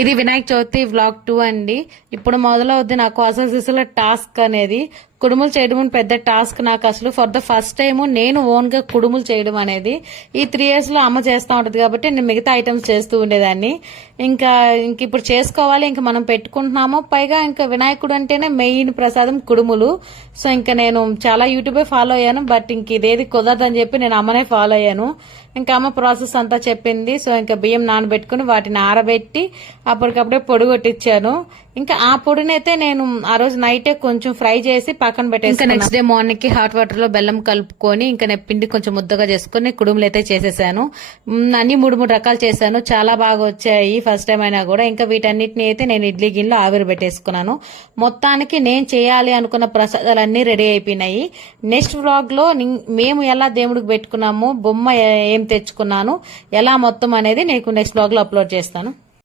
ఇది వినాయక చవితి వ్లాగ్ 2 అండి. ఇప్పుడు మొదలవుద్ది నాకు అసలు టాస్క్ అనేది. కుడుములు చేయడం పెద్ద టాస్క్ నాకు. అసలు ఫర్ ద ఫస్ట్ టైం నేను ఓన్ గా కుడుములు చేయడం అనేది. ఈ 3 years లో అమ్మ చేస్తా ఉంటది కాబట్టి నేను మిగతా ఐటమ్స్ చేస్తూ ఉండేదాన్ని. ఇంకా ఇప్పుడు చేసుకోవాలి, ఇంకా మనం పెట్టుకుంటున్నాము. పైగా ఇంకా వినాయకుడు అంటేనే మెయిన్ ప్రసాదం కుడుములు. సో ఇంకా నేను చాలా యూట్యూబే ఫాలో అయ్యాను. బట్ ఇంక ఇదేది కుదరదని చెప్పి నేను అమ్మనే ఫాలో అయ్యాను. ఇంకా అమ్మ ప్రాసెస్ అంతా చెప్పింది. సో ఇంకా బియ్యం నానబెట్టుకుని వాటిని ఆరబెట్టి అప్పటికప్పుడే పొడి కొట్టించాను. ఇంకా ఆ పొడిని అయితే నేను ఆ రోజు నైటే కొంచెం ఫ్రై చేసి పక్కన పెట్టేసి నెక్స్ట్ డే మార్నింగ్ కి హాట్ వాటర్ లో బెల్లం కలుపుకొని ఇంకా నేను పిండి కొంచెం ముద్దగా చేసుకుని కుడుములు అయితే చేసేసాను. అన్ని 3 రకాలు చేశాను. చాలా బాగా వచ్చాయి ఫస్ట్ టైం అయినా కూడా. ఇంకా వీటన్నిటిని అయితే నేను ఇడ్లీ గిన్నెలో ఆవిరి పెట్టేసుకున్నాను. మొత్తానికి నేను చేయాలి అనుకున్న ప్రసాదాలన్నీ రెడీ అయిపోయినాయి. నెక్స్ట్ వ్లాగ్ లో మేము ఎలా దేవుడికి పెట్టుకున్నాము, బొమ్మ ఏం తెచ్చుకున్నాను, ఎలా మొత్తం అనేది నేను నెక్స్ట్ వ్లాగ్ లో అప్లోడ్ చేస్తాను.